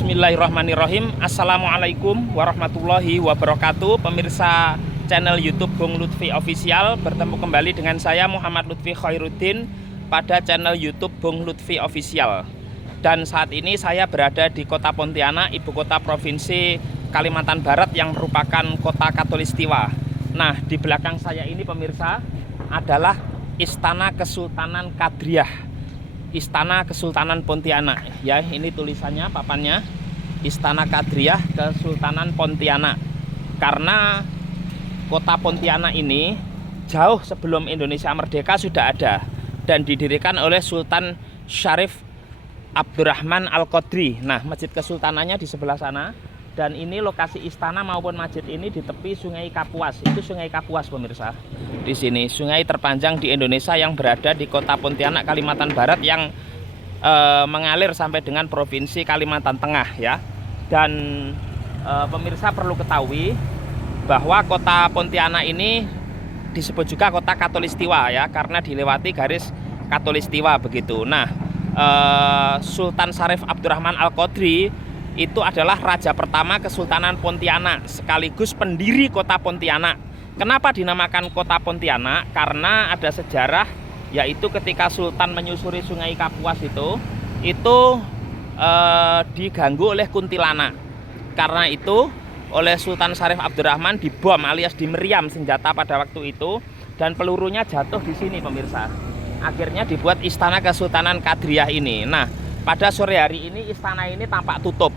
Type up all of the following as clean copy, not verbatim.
Bismillahirrahmanirrahim. Assalamualaikum warahmatullahi wabarakatuh. Pemirsa channel YouTube Bung Lutfi Official, bertemu kembali dengan saya Muhammad Lutfi Khairuddin pada channel YouTube Bung Lutfi Official. Dan saat ini saya berada di kota Pontianak, ibu kota provinsi Kalimantan Barat yang merupakan kota Katulistiwa. Nah, di belakang saya ini pemirsa adalah Istana Kesultanan Kadriah, Istana Kesultanan Pontianak. Ya, ini tulisannya, papannya, Istana Kadriah Kesultanan Pontianak. Karena kota Pontianak ini jauh sebelum Indonesia merdeka sudah ada dan didirikan oleh Sultan Syarif Abdurrahman Al-Qadri. Nah, masjid kesultanannya di sebelah sana. Dan ini lokasi istana maupun masjid ini di tepi Sungai Kapuas. Itu Sungai Kapuas pemirsa. Di sini sungai terpanjang di Indonesia yang berada di kota Pontianak, Kalimantan Barat, yang mengalir sampai dengan provinsi Kalimantan Tengah ya. Dan pemirsa perlu ketahui bahwa kota Pontianak ini disebut juga kota Katulistiwa ya, karena dilewati garis Katulistiwa begitu. Nah, Sultan Syarif Abdurrahman Al-Qadri itu adalah raja pertama Kesultanan Pontianak sekaligus pendiri kota Pontianak. Kenapa dinamakan kota Pontianak? Karena ada sejarah, yaitu ketika Sultan menyusuri Sungai Kapuas itu diganggu oleh kuntilanak. Karena itu oleh Sultan Syarif Abdurrahman dibom alias dimeriam senjata pada waktu itu, dan pelurunya jatuh di sini pemirsa. Akhirnya dibuat Istana Kesultanan Kadriah ini. Nah, pada sore hari ini istana ini tampak tutup,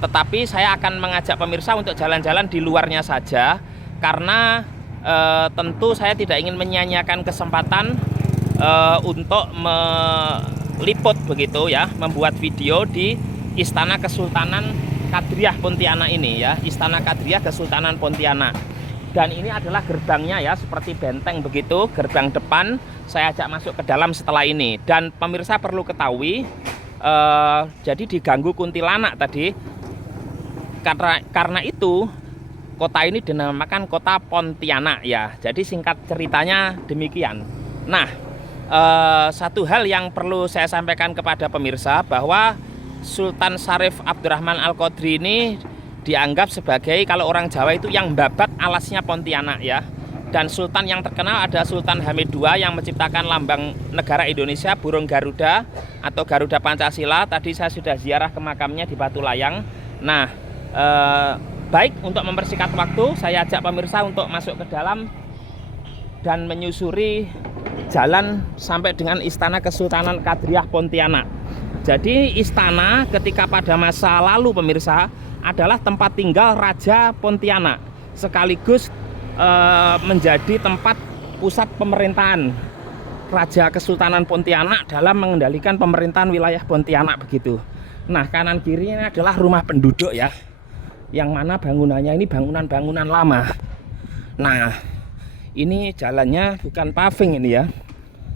tetapi saya akan mengajak pemirsa untuk jalan-jalan di luarnya saja, karena tentu saya tidak ingin menyanyiakan kesempatan untuk meliput begitu ya, membuat video di Istana Kesultanan Kadriah Pontianak ini ya, Istana Kadriah Kesultanan Pontianak. Dan ini adalah gerbangnya ya, seperti benteng begitu, gerbang depan. Saya ajak masuk ke dalam setelah ini. Dan pemirsa perlu ketahui, jadi diganggu kuntilanak tadi, karena itu kota ini dinamakan kota Pontianak ya. Jadi singkat ceritanya demikian. Nah, satu hal yang perlu saya sampaikan kepada pemirsa, bahwa Sultan Syarif Abdurrahman Al-Qadri ini dianggap sebagai, kalau orang Jawa itu, yang babat alasnya Pontianak ya. Dan sultan yang terkenal ada Sultan Hamid II yang menciptakan lambang negara Indonesia, burung Garuda atau Garuda Pancasila. Tadi saya sudah ziarah ke makamnya di Batu Layang. Nah, baik, untuk mempersingkat waktu, saya ajak pemirsa untuk masuk ke dalam dan menyusuri jalan sampai dengan Istana Kesultanan Kadriah Pontianak. Jadi istana ketika pada masa lalu pemirsa adalah tempat tinggal Raja Pontianak, sekaligus menjadi tempat pusat pemerintahan Raja Kesultanan Pontianak dalam mengendalikan pemerintahan wilayah Pontianak begitu. Nah, kanan kiri ini adalah rumah penduduk ya, yang mana bangunannya ini bangunan-bangunan lama. Nah, ini jalannya bukan paving ini ya,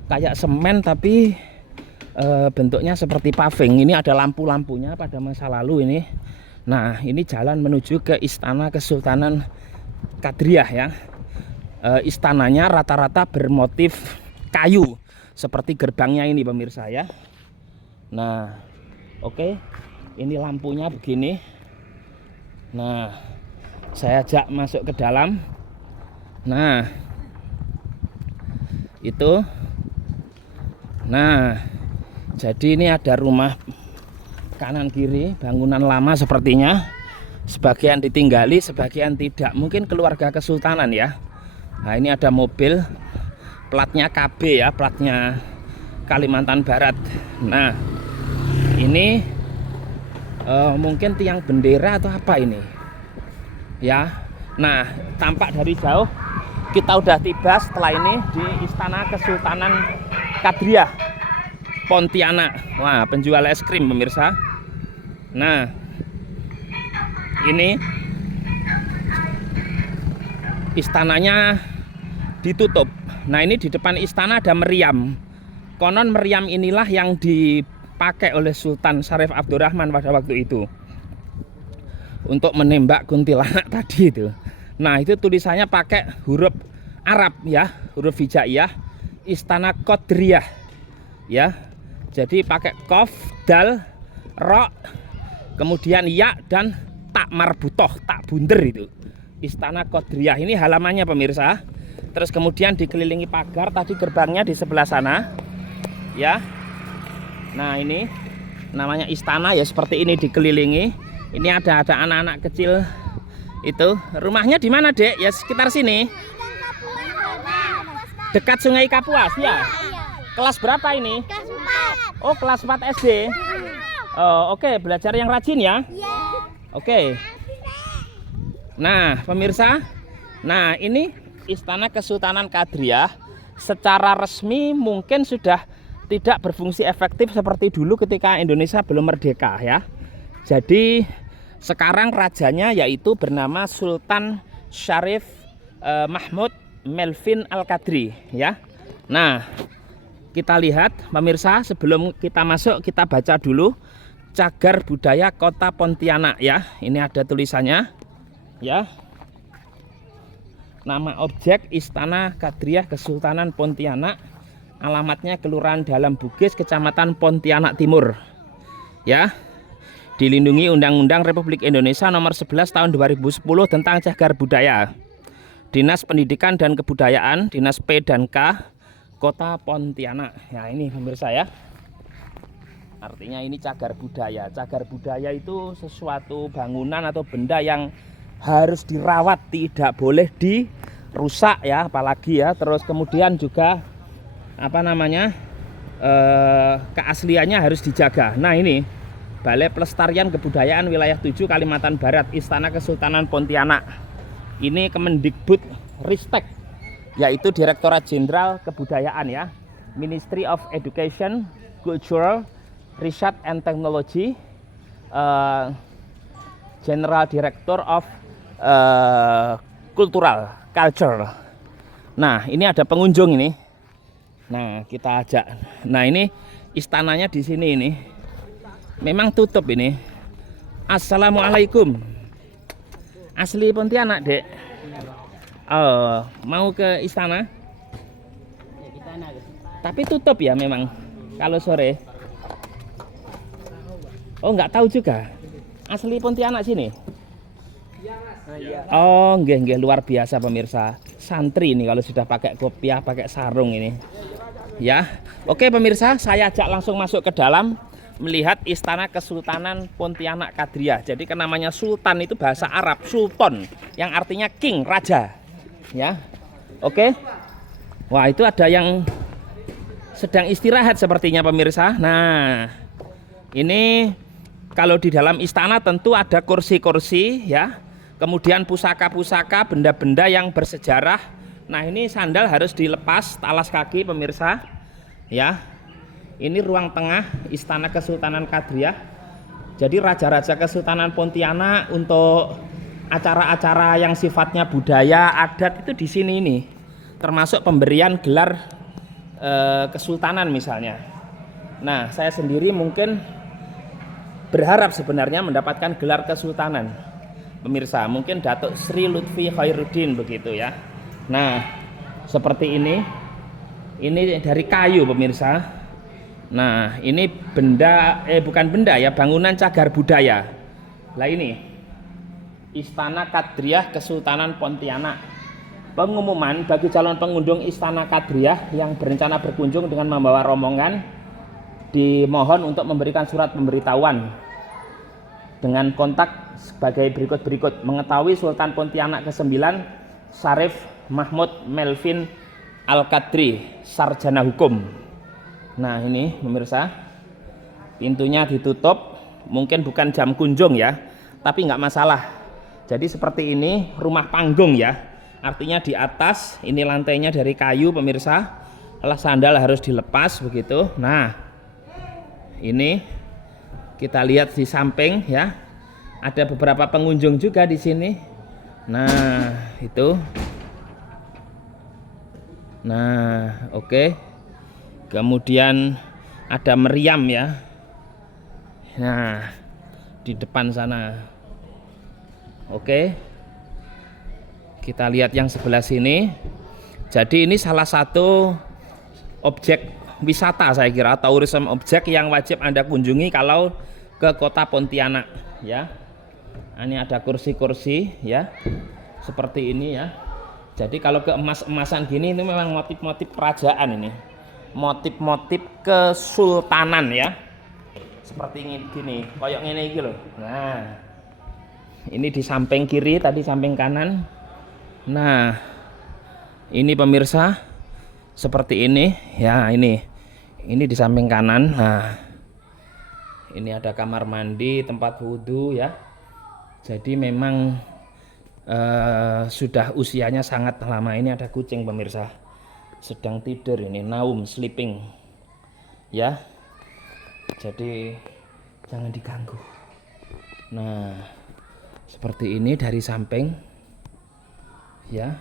kayak semen tapi bentuknya seperti paving. Ini ada lampu-lampunya pada masa lalu ini. Nah, ini jalan menuju ke Istana Kesultanan Kadriah ya. Istananya rata-rata bermotif kayu seperti gerbangnya ini pemirsa ya. Nah, oke, ini lampunya begini. Nah, saya ajak masuk ke dalam. Nah, itu. Nah, jadi ini ada rumah kanan kiri, bangunan lama sepertinya. Sebagian ditinggali, sebagian tidak. Mungkin keluarga kesultanan ya. Nah, ini ada mobil platnya KB ya, platnya Kalimantan Barat. Nah, ini mungkin tiang bendera atau apa ini ya. Nah, tampak dari jauh kita udah tiba setelah ini di Istana Kesultanan Kadriah Pontianak. Wah, penjual es krim pemirsa. Nah, ini istananya ditutup. Nah, ini di depan istana ada meriam. Konon meriam inilah yang dipakai oleh Sultan Syarif Abdurrahman pada waktu itu untuk menembak kuntilanak tadi itu. Nah, itu tulisannya pakai huruf Arab ya, huruf hijaiyah, Istana Qadriyah ya. Jadi pakai qaf, dal, ro, kemudian ya dan tak marbutoh, tak bunder itu. Istana Qadriyah ini halamannya pemirsa. Terus kemudian dikelilingi pagar, tadi gerbangnya di sebelah sana. Ya. Nah, ini namanya istana ya, seperti ini dikelilingi. Ini ada anak-anak kecil itu. Rumahnya di mana, Dek? Ya sekitar sini. Dekat Sungai Kapuas ya. Kelas berapa ini? Kelas 4. Oh, kelas 4 SD. Oh, oke, belajar yang rajin ya. Oke. Nah, pemirsa, nah ini Istana Kesultanan Qadriyah secara resmi mungkin sudah tidak berfungsi efektif seperti dulu ketika Indonesia belum merdeka ya. Jadi sekarang rajanya yaitu bernama Sultan Syarif Mahmud Melvin Al-Qadri ya. Nah, kita lihat pemirsa, sebelum kita masuk kita baca dulu Cagar Budaya Kota Pontianak ya. Ini ada tulisannya ya. Nama objek Istana Qadriyah Kesultanan Pontianak, alamatnya Kelurahan Dalam Bugis, Kecamatan Pontianak Timur ya. Dilindungi Undang-Undang Republik Indonesia Nomor 11 Tahun 2010 tentang Cagar Budaya. Dinas Pendidikan dan Kebudayaan, Dinas P dan K, Kota Pontianak. Ya, ini pemirsa ya. Artinya ini cagar budaya. Cagar budaya itu sesuatu bangunan atau benda yang harus dirawat, tidak boleh dirusak ya, apalagi ya. Terus kemudian juga apa namanya, keasliannya harus dijaga. Nah, ini Balai Pelestarian Kebudayaan Wilayah 7 Kalimantan Barat, Istana Kesultanan Pontianak. Ini Kemendikbud Ristek, yaitu Direktorat Jenderal Kebudayaan ya, Ministry of Education, Cultural, Research and Technology, General Director of Cultural Culture. Nah, ini ada pengunjung ini. Nah, kita ajak. Nah, ini istananya di sini ini. Memang tutup ini. Assalamualaikum. Asli Pontianak, Dek? Oh, mau ke istana? Tapi tutup ya memang kalau sore. Oh, nggak tahu juga. Asli Pontianak sini. Oh, nggih, luar biasa pemirsa. Santri ini kalau sudah pakai kopiah, pakai sarung ini. Ya. Oke pemirsa, saya ajak langsung masuk ke dalam melihat Istana Kesultanan Pontianak Qadriyah. Jadi namanya sultan itu bahasa Arab, sultan, yang artinya king, raja. Ya. Oke. Wah, itu ada yang sedang istirahat sepertinya pemirsa. Nah, ini kalau di dalam istana tentu ada kursi-kursi ya. Kemudian pusaka-pusaka, benda-benda yang bersejarah. Nah, ini sandal harus dilepas, alas kaki pemirsa. Ya. Ini ruang tengah Istana Kesultanan Qadriyah. Jadi raja-raja Kesultanan Pontianak untuk acara-acara yang sifatnya budaya, adat itu di sini ini. Termasuk pemberian gelar kesultanan misalnya. Nah, saya sendiri mungkin berharap sebenarnya mendapatkan gelar kesultanan. Pemirsa, mungkin Datuk Sri Lutfi Khairuddin begitu ya. Nah, seperti ini. Ini dari kayu pemirsa. Nah, ini benda bukan benda ya, bangunan cagar budaya. Lah ini Istana Qadriyah Kesultanan Pontianak. Pengumuman bagi calon pengunjung Istana Qadriyah yang berencana berkunjung dengan membawa rombongan dimohon untuk memberikan surat pemberitahuan dengan kontak sebagai berikut. Mengetahui Sultan Pontianak ke-9 Syarif Mahmud Melvin Al-Qadri, sarjana hukum. Nah, ini pemirsa, pintunya ditutup, mungkin bukan jam kunjung ya, tapi nggak masalah. Jadi seperti ini rumah panggung ya, artinya di atas ini lantainya dari kayu pemirsa, alas sandal harus dilepas begitu. Nah, ini kita lihat di samping ya, ada beberapa pengunjung juga di sini. Nah, itu. Nah, oke. Kemudian ada meriam ya. Nah, di depan sana. Oke. Kita lihat yang sebelah sini. Jadi ini salah satu objek wisata saya kira, tourism objek yang wajib Anda kunjungi kalau ke Kota Pontianak ya. Ini ada kursi-kursi ya. Seperti ini ya. Jadi kalau ke emas-emasan gini ini memang motif-motif kerajaan ini. Motif-motif kesultanan ya. Seperti ini gini, koyok ngene iki loh. Nah. Ini di samping kiri, tadi samping kanan. Nah, ini pemirsa seperti ini ya, ini di samping kanan. Nah, ini ada kamar mandi, tempat wudhu ya. Jadi memang sudah usianya sangat lama. Ini ada kucing pemirsa, sedang tidur ini, naum, sleeping ya. Jadi jangan diganggu. Nah, seperti ini dari samping ya.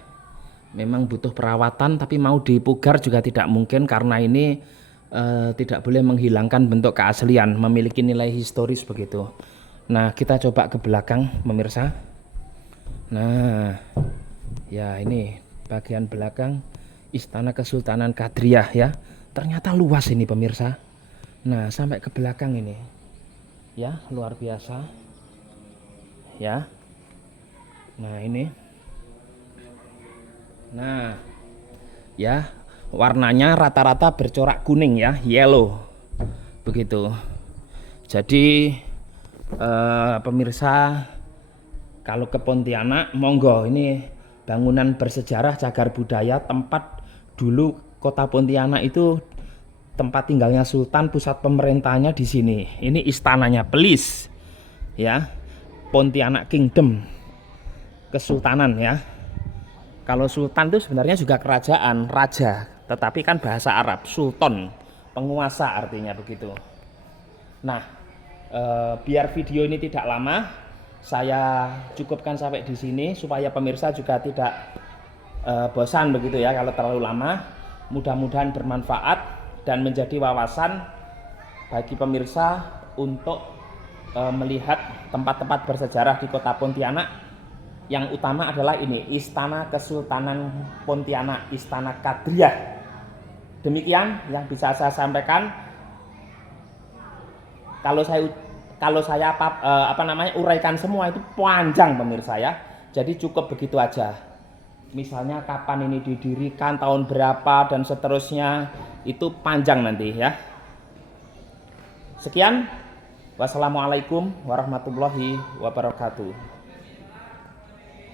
Memang butuh perawatan, tapi mau dipugar juga tidak mungkin karena ini tidak boleh menghilangkan bentuk keaslian, memiliki nilai historis begitu. Nah, kita coba ke belakang pemirsa. Nah, ya ini bagian belakang Istana Kesultanan Kadriah ya. Ternyata luas ini pemirsa. Nah, sampai ke belakang ini ya, luar biasa ya. Nah, ini. Nah, ya, warnanya rata-rata bercorak kuning ya, yellow begitu. Jadi pemirsa, kalau ke Pontianak monggo, ini bangunan bersejarah cagar budaya, tempat dulu kota Pontianak itu tempat tinggalnya sultan, pusat pemerintahnya di sini. Ini istananya, Pelis ya, Pontianak Kingdom, kesultanan ya. Kalau sultan itu sebenarnya juga kerajaan, raja, tetapi kan bahasa Arab, sultan, penguasa artinya begitu. Nah, biar video ini tidak lama, saya cukupkan sampai di sini supaya pemirsa juga tidak bosan begitu ya kalau terlalu lama. Mudah-mudahan bermanfaat dan menjadi wawasan bagi pemirsa untuk melihat tempat-tempat bersejarah di kota Pontianak. Yang utama adalah ini, Istana Kesultanan Pontianak, Istana Kadriah. Demikian yang bisa saya sampaikan. Kalau saya uraikan semua itu panjang pemirsa ya. Jadi cukup begitu aja. Misalnya kapan ini didirikan, tahun berapa dan seterusnya, itu panjang nanti ya. Sekian. Wassalamualaikum warahmatullahi wabarakatuh.